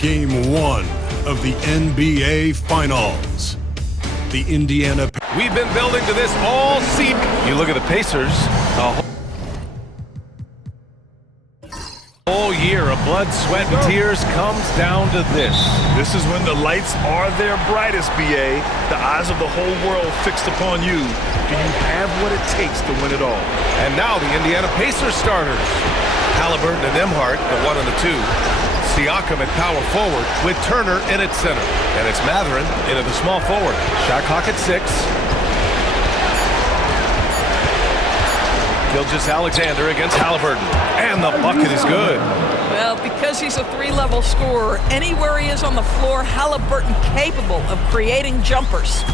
Game 1 of the NBA Finals. The Indiana... We've been building to this all season. You look at the Pacers, a whole year of blood, sweat, and tears comes down to this. This is when the lights are their brightest, BA. The eyes of the whole world fixed upon you. Do you have what it takes to win it all? And now the Indiana Pacers starters. Halliburton and Nembhard, the 1 and the 2. Siakam at power forward with Turner in at center. And it's Mathurin into the small forward. Shot clock at 6. Gilgeous-Alexander against Halliburton. And the bucket is good. Well, because he's a 3-level scorer, anywhere he is on the floor, Halliburton capable of creating jumpers.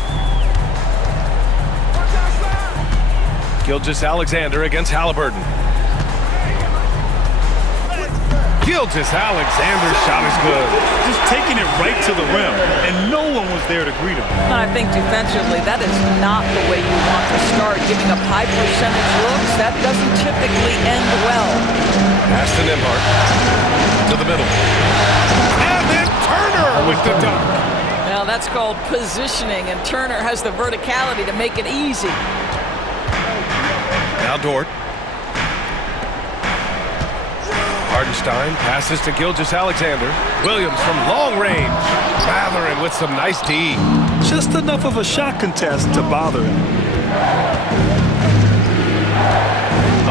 Gilgeous-Alexander against Halliburton. Gilgeous-Alexander's shot is good. Just taking it right to the rim, and no one was there to greet him. And I think defensively, that is not the way you want to start. Giving up high percentage looks, that doesn't typically end well. Pass to Nembhard. To the middle. And then Turner with the dunk. Now that's called positioning, and Turner has the verticality to make it easy. Now Dort. Hardenstein passes to Gilgeous-Alexander. Williams from long range. Mathurin with some nice D. Just enough of a shot contest to bother him.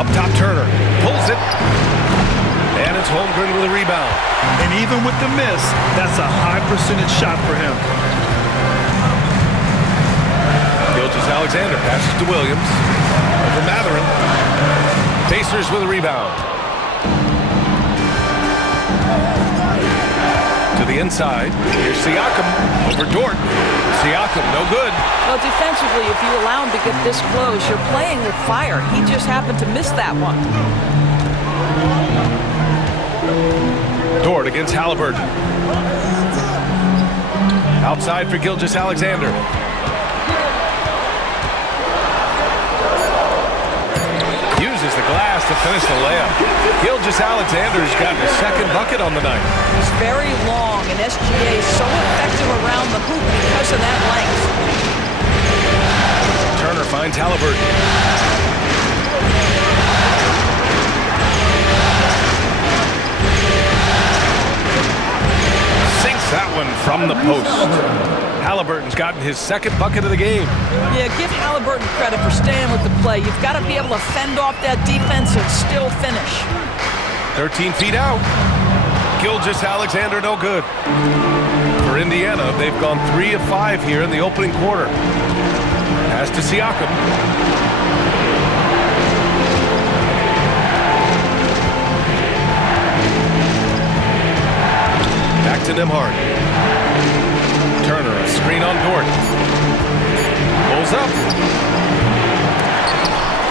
Up top, Turner pulls it. And it's Holmgren with a rebound. And even with the miss, that's a high percentage shot for him. Gilgeous-Alexander passes to Williams. Over Mathurin. Pacers with a rebound. To the inside. Here's Siakam over Dort. Siakam, no good. Well, defensively, if you allow him to get this close, you're playing with fire. He just happened to miss that one. Dort against Halliburton. Outside for Gilgeous-Alexander. Uses the glass to finish the layup. Gilgeous-Alexander's gotten his second bucket on the night. He's very long, and SGA is so effective around the hoop because of that length. Turner finds Halliburton. Sinks that one from the post. Halliburton's gotten his second bucket of the game. Yeah, give Halliburton credit for staying with the play. You've got to be able to fend off that defense and still finish. 13 feet out. Gilgeous-Alexander no good. For Indiana, they've gone 3 of 5 here in the opening quarter. Pass to Siakam. Back to Nembhard. Turner, a screen on Dort. Pulls up.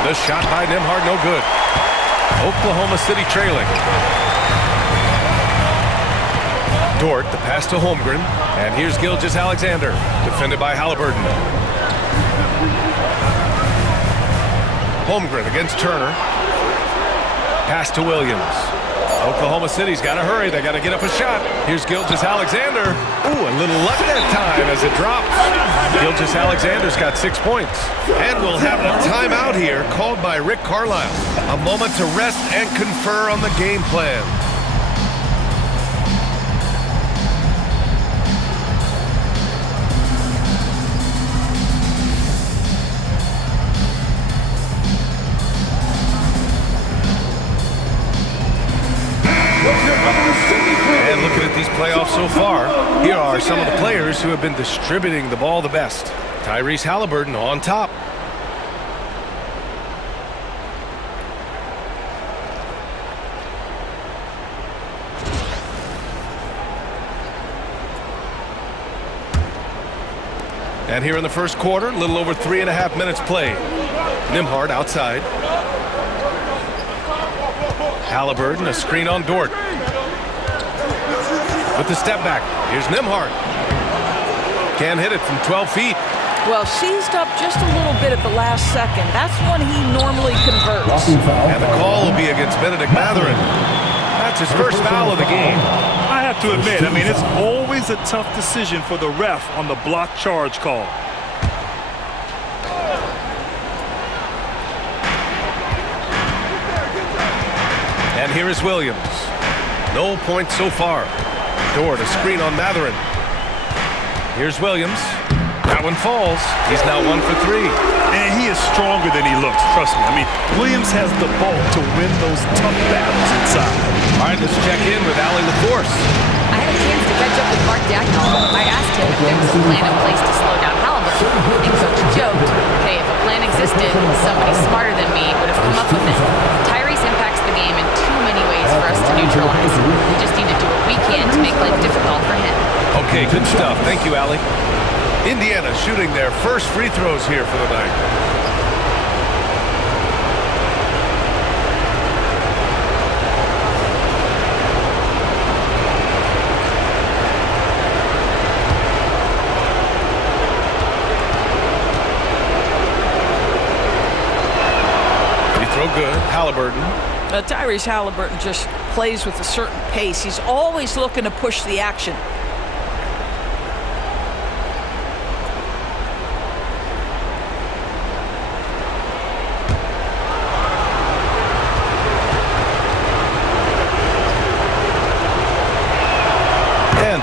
The shot by Nembhard, no good. Oklahoma City trailing. Dort, the pass to Holmgren. And here's Gilgeous-Alexander, defended by Halliburton. Holmgren against Turner. Pass to Williams. Oklahoma City's got to hurry. They got to get up a shot. Here's Gilgeous-Alexander. Ooh, a little luck that time as it drops. Gilgeous-Alexander's got 6 points. And we'll have a timeout here called by Rick Carlisle. A moment to rest and confer on the game plan. And looking at these playoffs so far, here are some of the players who have been distributing the ball the best. Tyrese Halliburton on top. And here in the first quarter, a little over 3.5 minutes played. Nembhard outside. Halliburton, a screen on Dort. With the step back, here's Nembhard. Can't hit it from 12 feet. Well, seized up just a little bit at the last second. That's when he normally converts. And the call will be against Benedict Mathurin. That's his first foul of the game. I have have to admit, I mean, it's always a tough decision for the ref on the block charge call. And here is Williams. No points so far. Dort, a screen on Matherin. Here's Williams. That one falls. He's now 1 for 3. And he is stronger than he looks, trust me. I mean, Williams has the bulk to win those tough battles inside. All right, let's check in with Allie LaForce. I had a chance to catch up with Mark Dagnall. I asked him if there was a plan in place to slow down Halliburton. And Coach joked, hey, if a plan existed, somebody smarter than me would have come up with it. Tyrese impacts the game in too many ways for us to neutralize. We just need to do what we can to make life difficult for him. Okay, good stuff. Thank you, Allie. Indiana shooting their first free throws here for the night. Free throw good. Halliburton. Tyrese Halliburton just plays with a certain pace. He's always looking to push the action.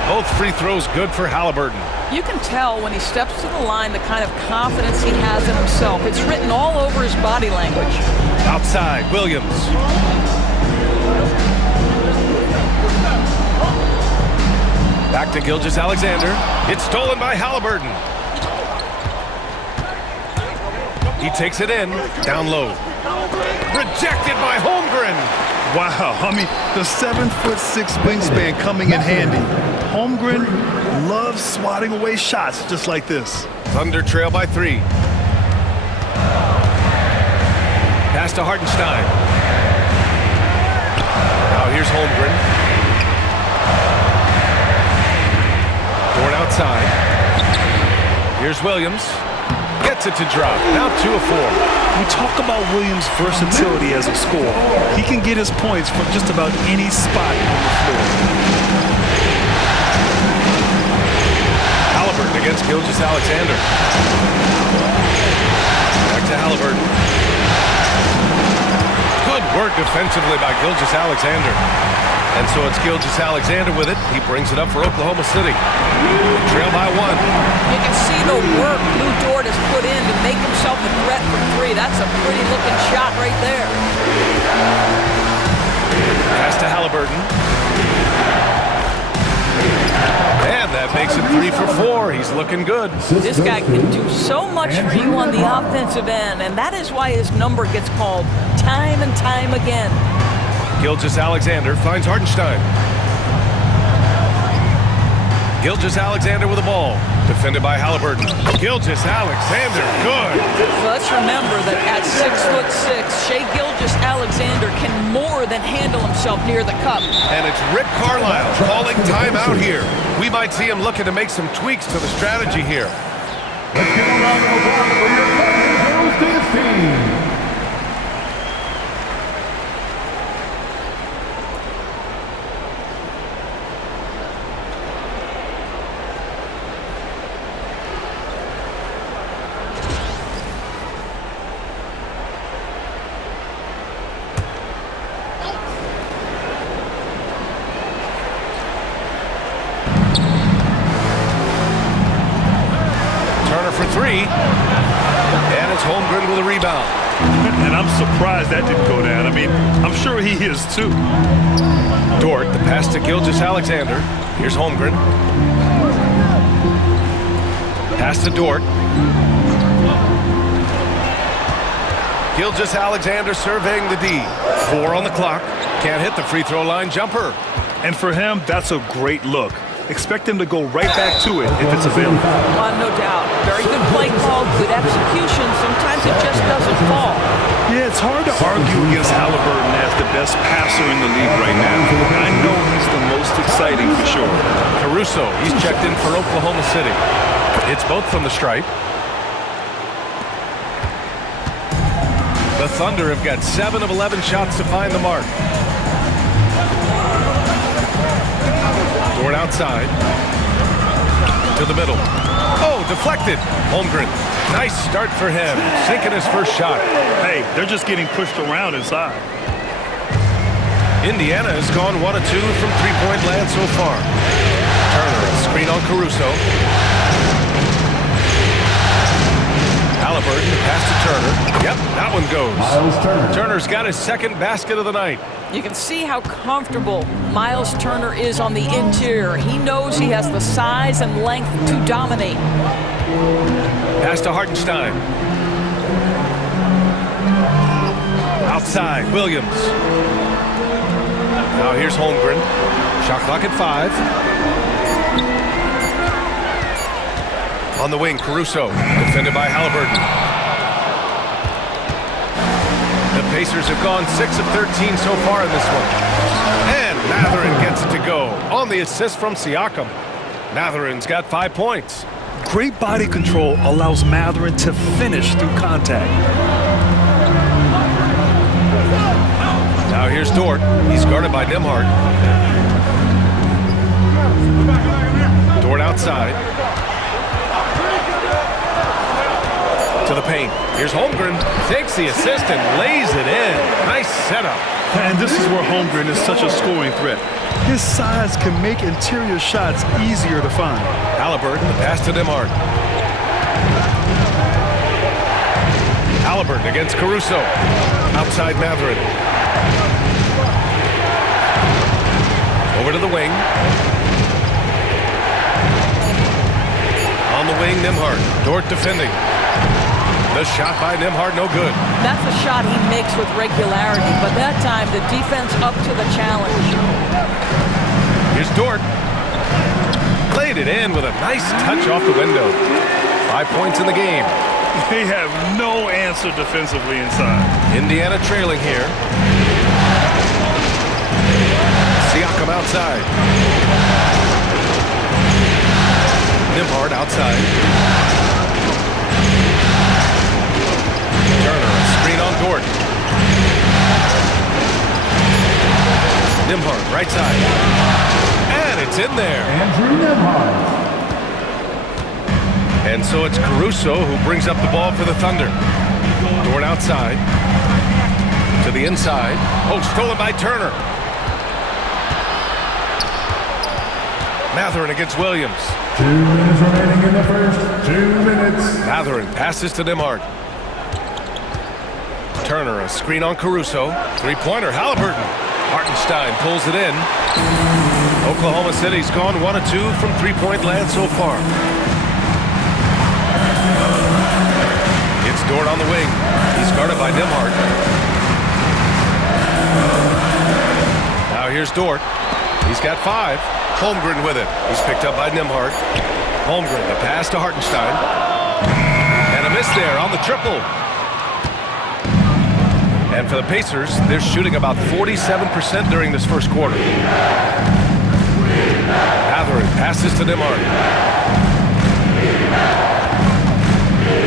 Both free throws good for Halliburton. You can tell when he steps to the line the kind of confidence he has in himself. It's written all over his body language. Outside, Williams. Back to Gilgeous-Alexander. It's stolen by Halliburton. He takes it in. Down low. Rejected by Holmgren. Wow, I mean, the 7'6" wingspan coming in handy. Holmgren loves swatting away shots just like this. Thunder trail by 3. Pass to Hartenstein. Now here's Holmgren. Dort outside. Here's Williams. Gets it to drop. Now 2 of 4. We talk about Williams' versatility as a scorer. He can get his points from just about any spot on the floor. Halliburton against Gilgeous-Alexander. Back to Halliburton. Good work defensively by Gilgeous-Alexander. And so it's Gilgeous-Alexander with it. He brings it up for Oklahoma City. Trail by 1. You can see the work Lou Dort has put in to make himself a threat from 3. That's a pretty looking shot right there. Pass to Halliburton. And that makes it 3 for 4. He's looking good. This guy can do so much for you on the offensive end, and that is why his number gets called time and time again. Gilgeous-Alexander finds Hartenstein. Gilgeous-Alexander with the ball. Defended by Halliburton. Gilgeous-Alexander, good. Let's remember that at 6'6", Shai Gilgeous-Alexander can more than handle himself near the cup. And it's Rick Carlisle calling timeout here. We might see him looking to make some tweaks to the strategy here. Let's give a round of applause for your Girls Dance Team. For 3, and it's Holmgren with a rebound. And I'm surprised that didn't go down. I mean, I'm sure he is too. Dort, the pass to Gilgeous-Alexander. Here's Holmgren. Pass to Dort. Gilgeous-Alexander surveying the D. 4 on the clock. Can't hit the free throw line jumper. And for him, that's a great look. Expect him to go right back to it if it's available. No doubt. Very good play call, good execution. Sometimes it just doesn't fall. Yeah, it's hard to argue against Halliburton as the best passer in the league right now. I know he's the most exciting for sure. Caruso, he's checked in for Oklahoma City. It's both from the stripe. The Thunder have got 7 of 11 shots to find the mark. Dort outside. To the middle. Oh, deflected. Holmgren. Nice start for him. Sinking his first shot. Hey, they're just getting pushed around inside. Indiana has gone 1 of 2 from three-point land so far. Turner, a screen on Caruso. Halliburton, pass to Turner. Yep, that one goes. Miles Turner. Turner's got his second basket of the night. You can see how comfortable Myles Turner is on the interior. He knows he has the size and length to dominate. Pass to Hartenstein. Outside, Williams. Now here's Holmgren. Shot clock at 5. On the wing, Caruso. Defended by Halliburton. The Pacers have gone 6 of 13 so far in this one. And Mathurin gets it to go on the assist from Siakam. Mathurin's got 5 points. Great body control allows Mathurin to finish through contact. Now here's Dort. He's guarded by Nembhard. Dort outside. To the paint. Here's Holmgren. Takes the assist and lays it in. Nice setup. And this is where Holmgren is such a scoring threat. His size can make interior shots easier to find. Halliburton, the pass to Nembhard. Halliburton against Caruso. Outside Mathurin. Over to the wing. On the wing, Nembhard. Dort defending. The shot by Nembhard, no good. That's a shot he makes with regularity, but that time the defense up to the challenge. Here's Dort. Played it in with a nice touch off the window. 5 points in the game. They have no answer defensively inside. Indiana trailing here. Siakam outside. Nembhard outside. Turner, screen on Dort. Nembhard, right side. And it's in there. Andrew Nembhard. And so it's Caruso who brings up the ball for the Thunder. Dort outside. To the inside. Oh, stolen by Turner. Mathurin against Williams. 2 minutes remaining in the first. 2 minutes. Mathurin passes to Nembhard. Turner, a screen on Caruso. Three-pointer, Halliburton. Hartenstein pulls it in. Oklahoma City's gone 1 of 2 from three-point land so far. It's Dort on the wing. He's guarded by Nembhard. Now here's Dort. He's got 5. Holmgren with it. He's picked up by Nembhard. Holmgren, the pass to Hartenstein. And a miss there on the triple. And for the Pacers, they're shooting about 47% during this first quarter. Mathurin passes to Nembhard.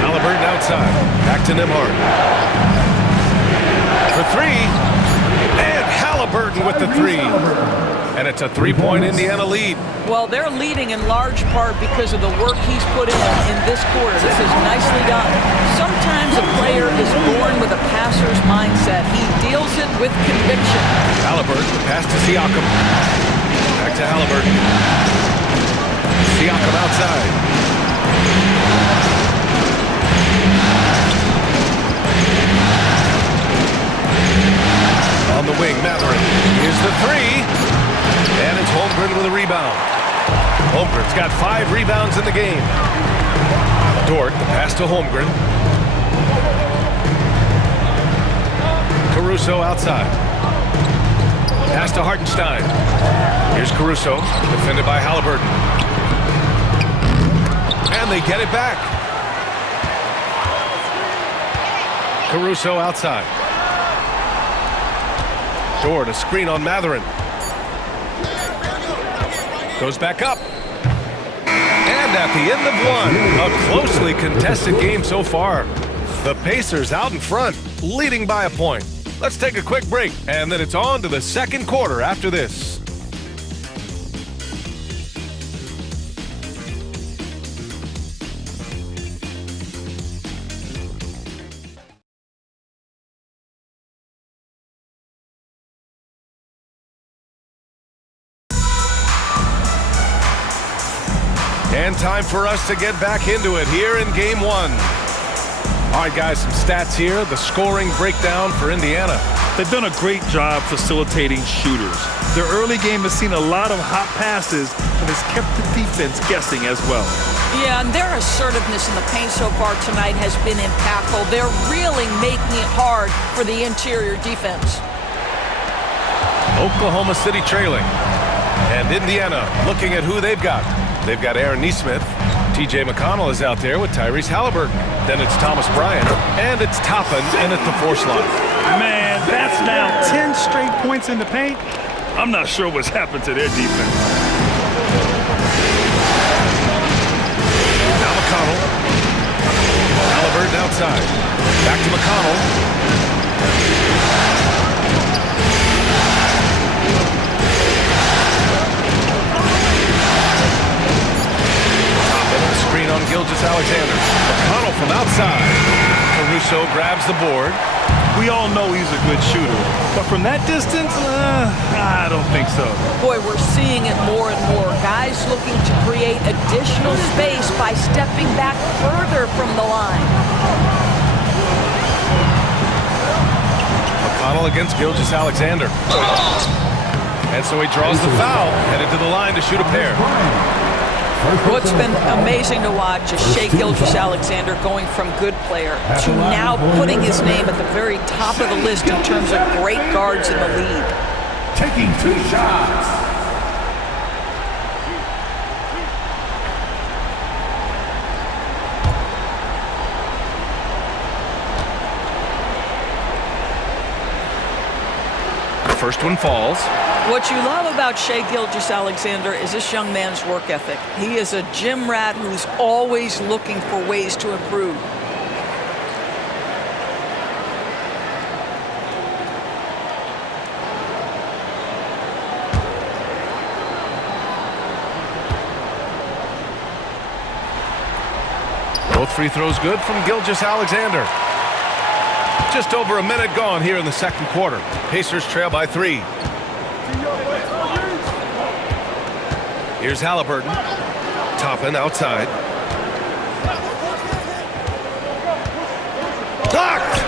Halliburton outside. Back to Nembhard. For 3. And Halliburton with the 3. And it's a 3-point Indiana lead. Well, they're leading in large part because of the work he's put in this quarter. This is nicely done. Sometimes a player is born with a passer's mindset. He deals it with conviction. Halliburton, pass to Siakam. Back to Halliburton. Siakam outside. On the wing, Mathurin. Here's the 3. And it's Holmgren with a rebound. Holmgren's got 5 rebounds in the game. Dort, the pass to Holmgren. Caruso outside. Pass to Hartenstein. Here's Caruso, defended by Halliburton. And they get it back. Caruso outside. Dort, a screen on Mathurin. Goes back up. And at the end of 1, a closely contested game so far. The Pacers out in front, leading by a point. Let's take a quick break, and then it's on to the second quarter after this. And time for us to get back into it here in Game 1. All right, guys, some stats here. The scoring breakdown for Indiana. They've done a great job facilitating shooters. Their early game has seen a lot of hot passes and has kept the defense guessing as well. Yeah, and their assertiveness in the paint so far tonight has been impactful. They're really making it hard for the interior defense. Oklahoma City trailing. And Indiana looking at who they've got. They've got Aaron Nesmith. TJ McConnell is out there with Tyrese Halliburton. Then it's Thomas Bryant. And it's Toppin in at the force line. Man, that's now 10 straight points in the paint. I'm not sure what's happened to their defense. Now McConnell. Halliburton outside. Back to McConnell. Screen on Gilgeous-Alexander. McConnell from outside. Caruso grabs the board. We all know he's a good shooter, but from that distance, I don't think so. Boy, we're seeing it more and more. Guys looking to create additional space by stepping back further from the line. McConnell against Gilgeous-Alexander. And so he draws the foul, headed to the line to shoot a pair. What's been amazing to watch is Shai Gilgeous-Alexander going from good player to now putting his name at the very top of the list in terms of great guards in the league. Taking 2 shots. First one falls. What you love about Shai Gilgeous-Alexander is this young man's work ethic. He is a gym rat who's always looking for ways to improve. Both free throws good from Gilgeous-Alexander. Just over a minute gone here in the second quarter. Pacers trail by 3. Here's Halliburton. Toppin outside. Blocked!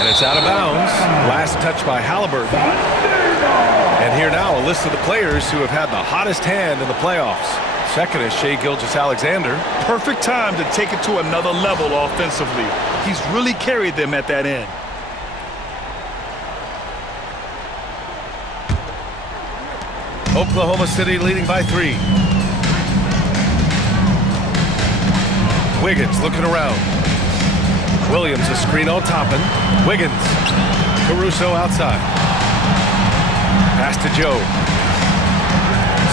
And it's out of bounds. Last touch by Halliburton. And here now a list of the players who have had the hottest hand in the playoffs. Second is Shai Gilgeous-Alexander. Perfect time to take it to another level offensively. He's really carried them at that end. Oklahoma City leading by 3. Wiggins looking around. Williams a screen on Toppin. Wiggins. Caruso outside. Pass to Joe.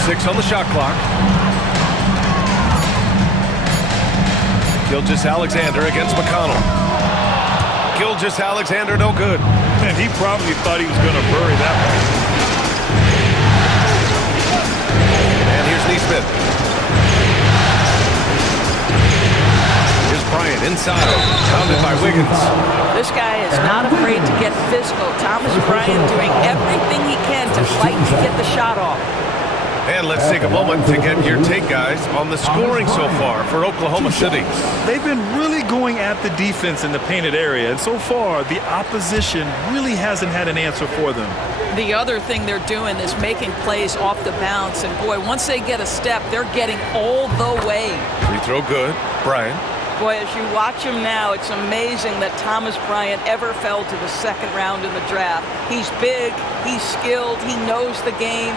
6 on the shot clock. Gilgeous-Alexander against McConnell. Gilgeous-Alexander no good. And he probably thought he was going to bury that one. Nesmith. Here's Bryant inside. Pounded by Wiggins. This guy is not afraid to get physical. Thomas Bryant doing everything he can to fight to get the shot off. And let's take a moment to get your take, guys, on the scoring so far for Oklahoma City. They've been really going at the defense in the painted area, and so far the opposition really hasn't had an answer for them. The other thing they're doing is making plays off the bounce, and boy, once they get a step, they're getting all the way. Free throw good. Bryant. Boy, as you watch him now, it's amazing that Thomas Bryant ever fell to the second round in the draft. He's big, he's skilled, he knows the game.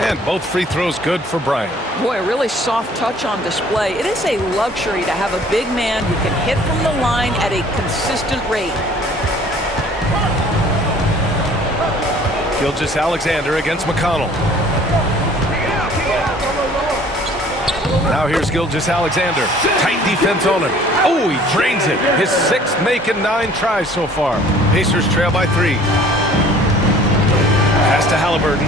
And both free throws good for Bryant. Boy, a really soft touch on display. It is a luxury to have a big man who can hit from the line at a consistent rate. Gilgeous-Alexander against McConnell. Now here's Gilgeous-Alexander. Tight defense on him. Oh, he drains it. His 6th make in 9 tries so far. Pacers trail by 3. Pass to Halliburton.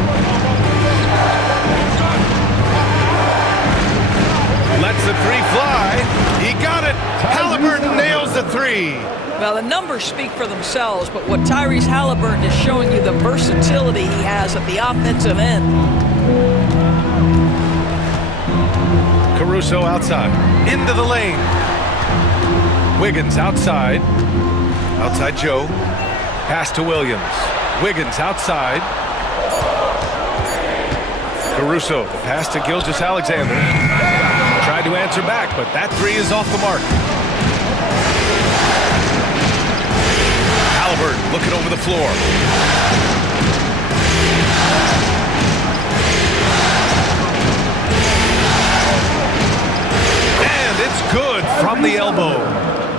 Lets the 3 fly. He got it. Halliburton nails the 3. three. Well, the numbers speak for themselves, but what Tyrese Halliburton is showing you, the versatility he has at the offensive end. Caruso outside. Into the lane. Wiggins outside. Outside Joe. Pass to Williams. Wiggins outside. Caruso. The pass to Gilgeous-Alexander. Tried to answer back, but that three is off the mark. Halliburton looking over the floor. And it's good from the elbow.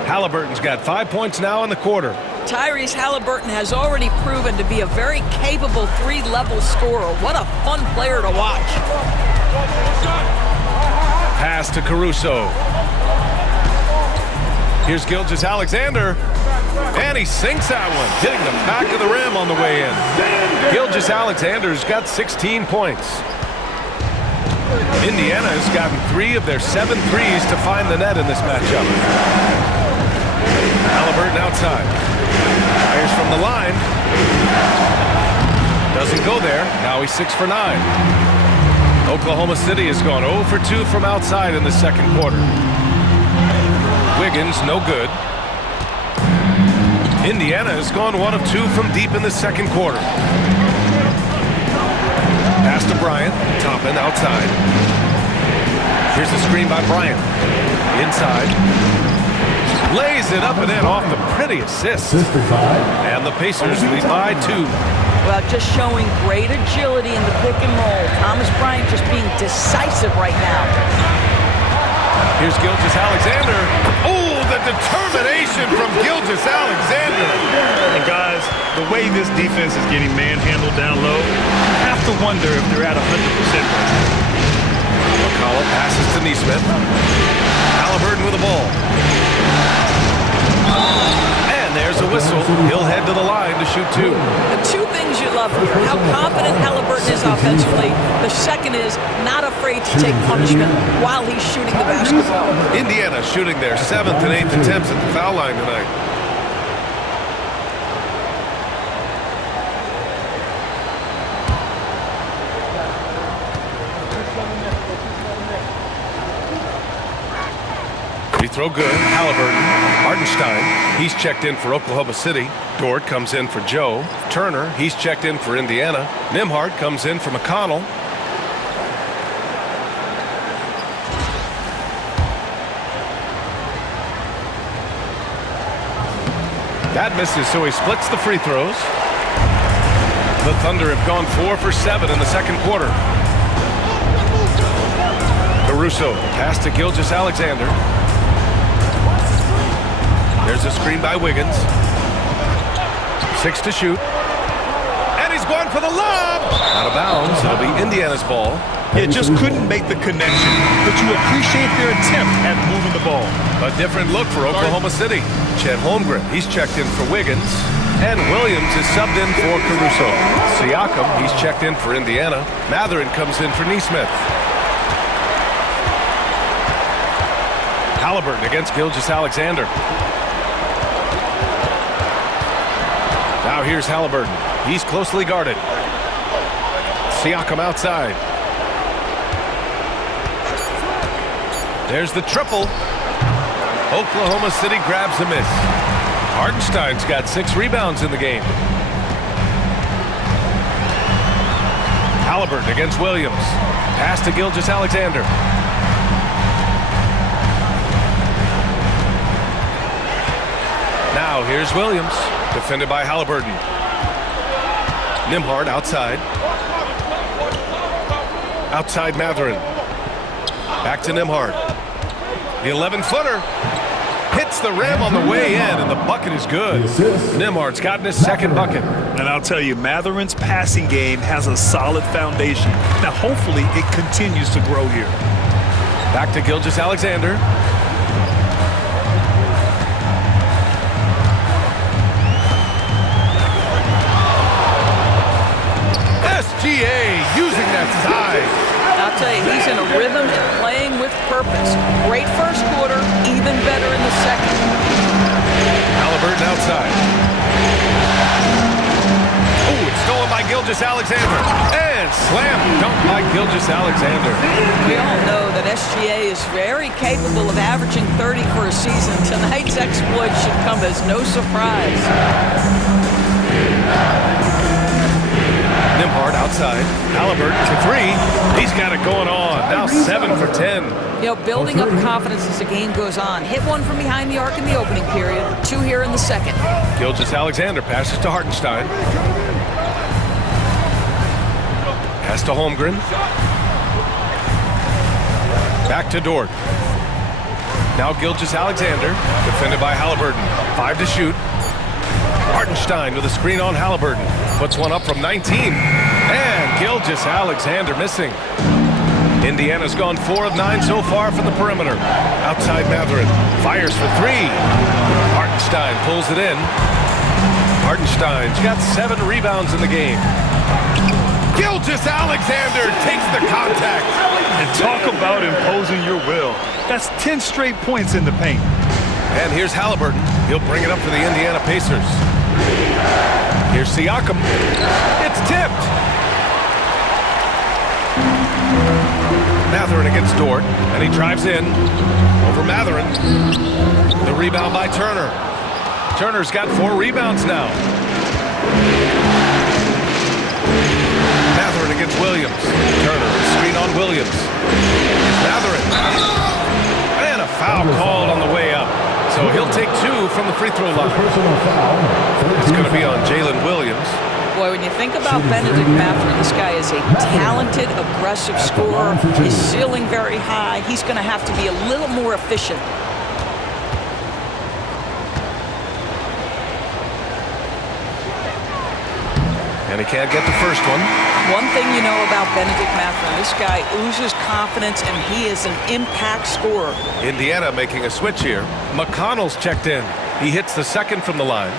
Halliburton's got 5 points now in the quarter. Tyrese Halliburton has already proven to be a very capable three-level scorer. What a fun player to watch. Pass to Caruso. Here's Gilgeous-Alexander. And he sinks that one, hitting the back of the rim on the way in. Gilgeous-Alexander's got 16 points. Indiana has gotten 3 of their 7 threes to find the net in this matchup. Halliburton outside. Fires from the line. Doesn't go there. Now he's 6 for 9. Oklahoma City has gone 0 for 2 from outside in the second quarter. Wiggins, no good. Indiana has gone 1 of 2 from deep in the second quarter. Pass to Bryant. Toppin outside. Here's the screen by Bryant. Inside. Lays it up and in off the pretty assist. And the Pacers lead by 2. Well, just showing great agility in the pick and roll. Thomas Bryant just being decisive right now. Here's Gilgeous-Alexander. Oh, the determination from Gilgeous-Alexander. And guys, the way this defense is getting manhandled down low, I have to wonder if they're at 100% right. McCollum passes to Neesmith. Halliburton with the ball. And there's a whistle. He'll head to the line to shoot 2. The 2 things you love here, how confident Halliburton is offensively. The second is not afraid to take punishment while he's shooting the basketball. Indiana shooting their 7th and 8th attempts at the foul line tonight. Free throw good. Halliburton. Hartenstein. He's checked in for Oklahoma City. Dort comes in for Joe. Turner. He's checked in for Indiana. Nembhard comes in for McConnell. That misses, so he splits the free throws. The Thunder have gone 4 for 7 in the second quarter. Caruso. Pass to Gilgeous-Alexander. There's a screen by Wiggins. 6 to shoot. And he's going for the lob. Out of bounds. It'll be Indiana's ball. Yeah, just couldn't make the connection, but you appreciate their attempt at moving the ball. A different look for Oklahoma City. Chet Holmgren, he's checked in for Wiggins. And Williams is subbed in for Caruso. Siakam, he's checked in for Indiana. Mathurin comes in for Neesmith. Halliburton against Gilgeous-Alexander. Now here's Halliburton. He's closely guarded. Siakam outside. There's the triple. Oklahoma City grabs a miss. Hartenstein's got 6 rebounds in the game. Halliburton against Williams. Pass to Gilgeous-Alexander. Now here's Williams. Defended by Halliburton. Nembhard outside. Outside Mathurin. Back to Nembhard. The 11-footer hits the rim on the way in, and the bucket is good. Nembhard's gotten his second bucket. And I'll tell you, Mathurin's passing game has a solid foundation. Now, hopefully, it continues to grow here. Back to Gilgeous-Alexander. SGA using that size. I'll tell you, he's in a rhythm and playing with purpose. Great first quarter, even better in the second. Alexander. And slam dunk by Gilgeous-Alexander. We all know that SGA is very capable of averaging 30 for a season. Tonight's exploit should come as no surprise. Nembhard outside. Halliburton for three. He's got it going on. Now 7 for 10. You know, building up confidence as the game goes on. Hit one from behind the arc in the opening period. 2 here in the second. Gilgeous-Alexander passes to Hartenstein. Pass to Holmgren. Back to Dort. Now Gilgeous-Alexander, defended by Halliburton. 5 to shoot. Hartenstein with a screen on Halliburton. Puts one up from 19. And Gilgeous-Alexander missing. Indiana's gone 4 of 9 so far from the perimeter. Outside Mathurin. Fires for 3. Hartenstein pulls it in. Hartenstein's got 7 rebounds in the game. Gilgeous-Alexander takes the contact. And talk about imposing your will. That's 10 straight points in the paint. And here's Halliburton. He'll bring it up for the Indiana Pacers. Here's Siakam. It's tipped. Mathurin against Dort, and he drives in over Mathurin. The rebound by Turner. Turner's got 4 rebounds now. Mathurin against Williams. Turner, screen on Williams. It's Mathurin. And a foul called on the way up. So he'll take 2 from the free throw line. It's going to be on Jalen Williams. Boy, when you think about Benedict Mathurin, this guy is a talented, aggressive scorer. His ceiling very high. He's going to have to be a little more efficient. And he can't get the first one. One thing you know about Benedict Mathurin, this guy oozes confidence, and he is an impact scorer. Indiana making a switch here. McConnell's checked in. He hits the second from the line.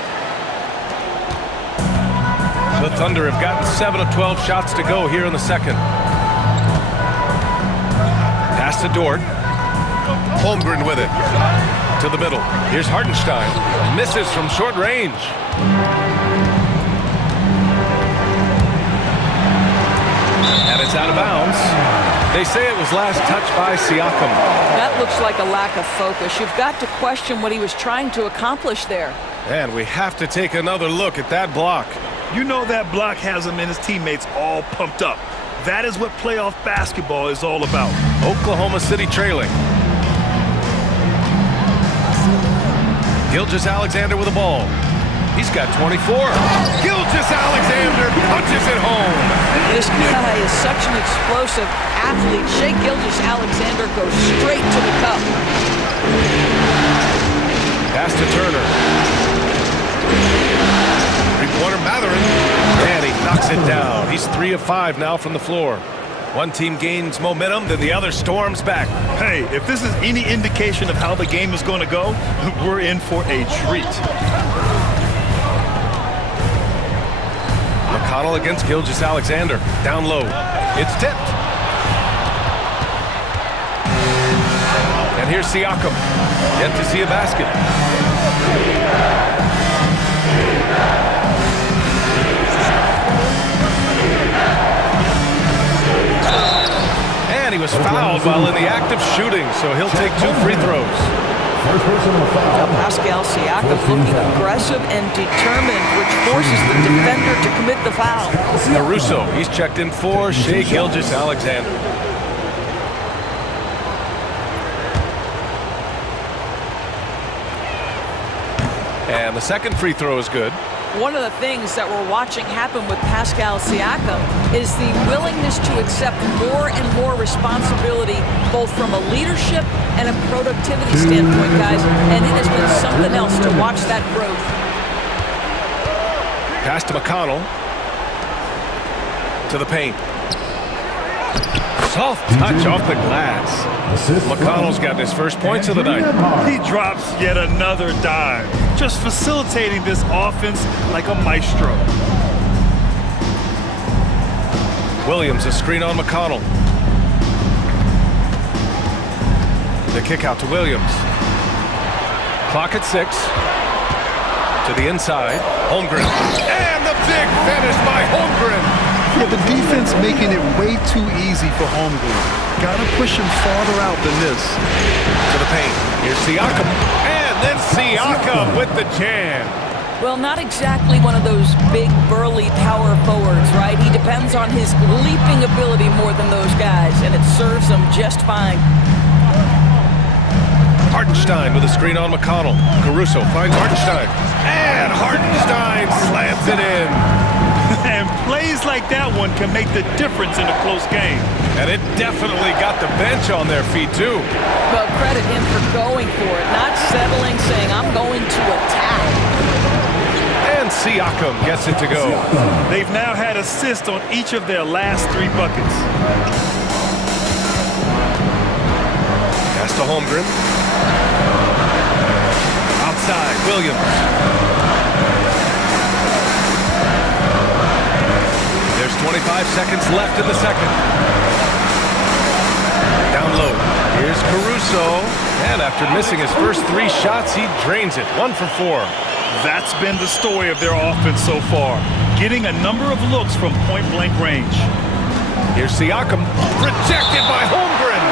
The Thunder have gotten 7 of 12 shots to go here in the second. Pass to Dort. Holmgren with it. To the middle. Here's Hartenstein. Misses from short range. And it's out of bounds. They say it was last touched by Siakam. That looks like a lack of focus. You've got to question what he was trying to accomplish there. And we have to take another look at that block. You know that block has him and his teammates all pumped up. That is what playoff basketball is all about. Oklahoma City trailing. Gilgeous-Alexander with the ball. He's got 24. Gilgeous-Alexander punches it home. This guy is such an explosive athlete. Shai Gilgeous-Alexander goes straight to the cup. Pass to Turner. Three-pointer Mathurin. And he knocks it down. He's 3 of 5 now from the floor. One team gains momentum, then the other storms back. Hey, if this is any indication of how the game is going to go, we're in for a treat. McConnell against Gilgeous-Alexander. Down low. It's tipped. And here's Siakam. Yet to see a basket. And he was fouled while in the act of shooting, so he'll take 2 free throws. Pascal Siakam looking aggressive and determined, which forces the defender to commit the foul. Caruso, he's checked in for Shai Gilgeous-Alexander. And the second free throw is good. One of the things that we're watching happen with Pascal Siakam is the willingness to accept more and more responsibility, both from a leadership and a productivity standpoint, guys. And it has been something else to watch that growth. Pass to McConnell. To the paint. Soft touch off the glass. McConnell's got his first points of the night. He drops yet another dime, just facilitating this offense like a maestro. Williams, a screen on McConnell. The kick out to Williams. Clock at 6. To the inside. Holmgren. And the big finish by Holmgren. Yeah, the defense making it way too easy for Holmgren. Gotta push him farther out than this. To the paint. Here's Siakam. And then Siakam with the jam. Well, not exactly one of those big, burly power forwards, right? He depends on his leaping ability more than those guys, and it serves him just fine. Hartenstein with a screen on McConnell. Caruso finds Hartenstein. And Hartenstein slams it in. And plays like that one can make the difference in a close game. And it definitely got the bench on their feet, too. Well, credit him for going for it, not settling, saying, I'm going to attack. And Siakam gets it to go. They've now had assists on each of their last 3 buckets. Pass to Holmgren. Outside, Williams. There's 25 seconds left in the second. Down low. Here's Caruso. And after missing his first 3 shots, he drains it. 1 for 4. That's been the story of their offense so far. Getting a number of looks from point-blank range. Here's Siakam. Rejected by Holmgren.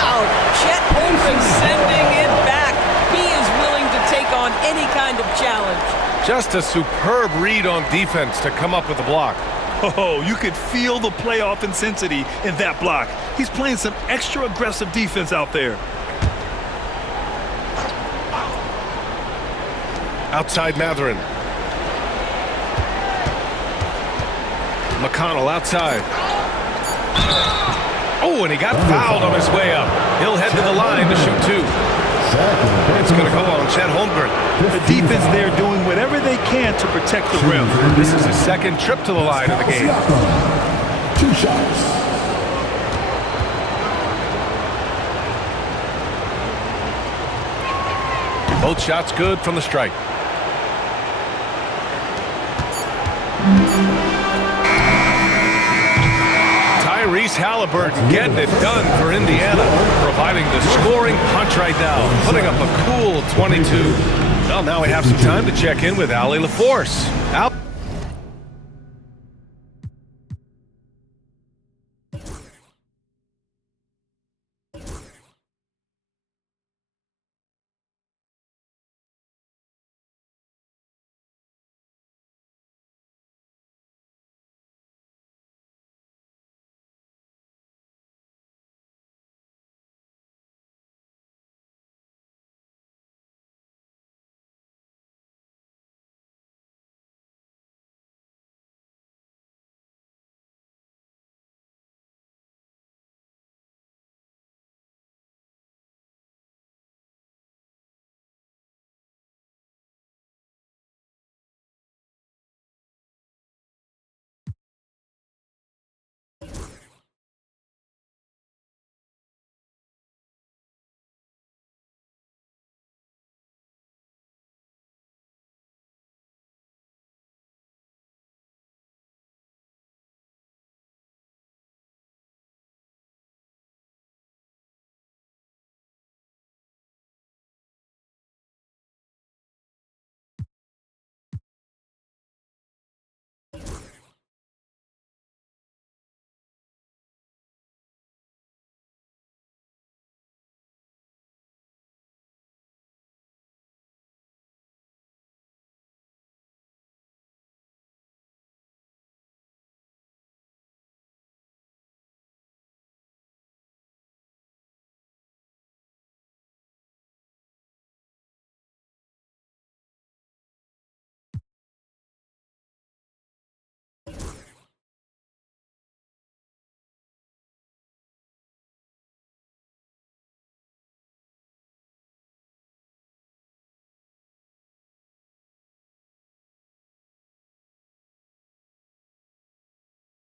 Wow, Chet Holmgren sending it back. He is willing to take on any kind of challenge. Just a superb read on defense to come up with the block. Oh, you could feel the playoff intensity in that block. He's playing some extra aggressive defense out there. Outside Mathurin. McConnell outside. Oh, and he got fouled on his way up. He'll head to the line to shoot 2. It's going to go on Chet Holmgren. The defense there doing whatever they can to protect the rim. This is his second trip to the line of the game. 2 shots. Both shots good from the strike. Tyrese Halliburton getting it done for Indiana, providing the scoring punch right now, putting up a cool 22. Well, now we have some time to check in with Allie LaForce. Al